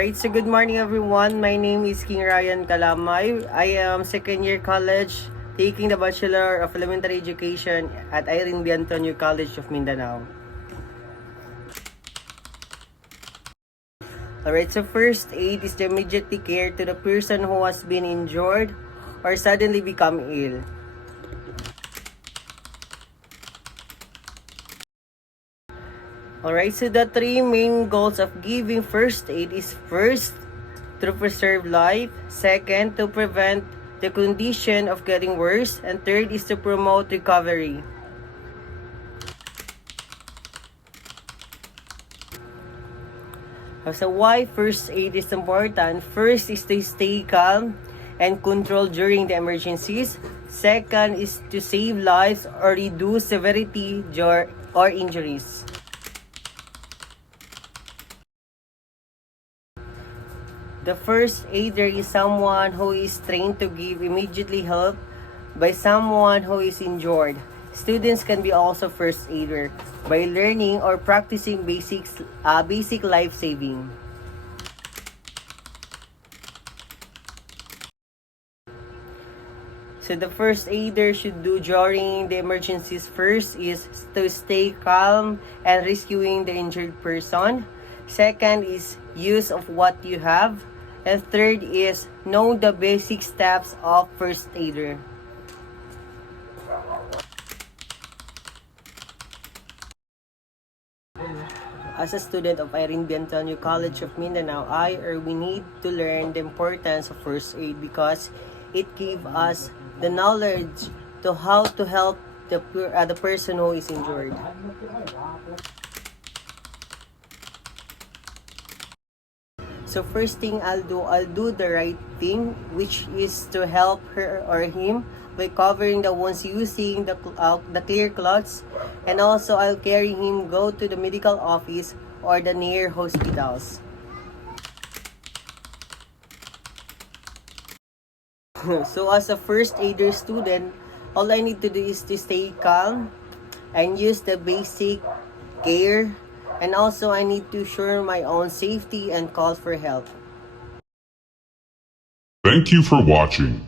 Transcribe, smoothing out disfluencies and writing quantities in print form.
Alright, so good morning everyone. My name is King Ryan Kalamay. I am second year college taking the Bachelor of Elementary Education at Irene B. Antonio College of Mindanao. Alright, so first aid is the immediate care to the person who has been injured or suddenly become ill. Alright, so the three main goals of giving first aid is first, to preserve life, second, to prevent the condition of getting worse, and third is to promote recovery. So why first aid is important? First is to stay calm and control during the emergencies. Second is to save lives or reduce severity or injuries. The first aider is someone who is trained to give immediately help by someone who is injured. Students can be also first aider by learning or practicing basic life saving. So the first aider should do during the emergencies first is to stay calm and rescuing the injured person. Second is use of what you have. And third is know the basic steps of first aider. As a student of Irene B. Antonio College of Mindanao, we need to learn the importance of first aid because it gives us the knowledge to how to help the person who is injured. So first thing I'll do the right thing, which is to help her or him by covering the wounds using the clear cloths, and also I'll carry him go to the medical office or the near hospitals. So as a first aider student, all I need to do is to stay calm and use the basic care. And also, I need to ensure my own safety and call for help. Thank you for watching.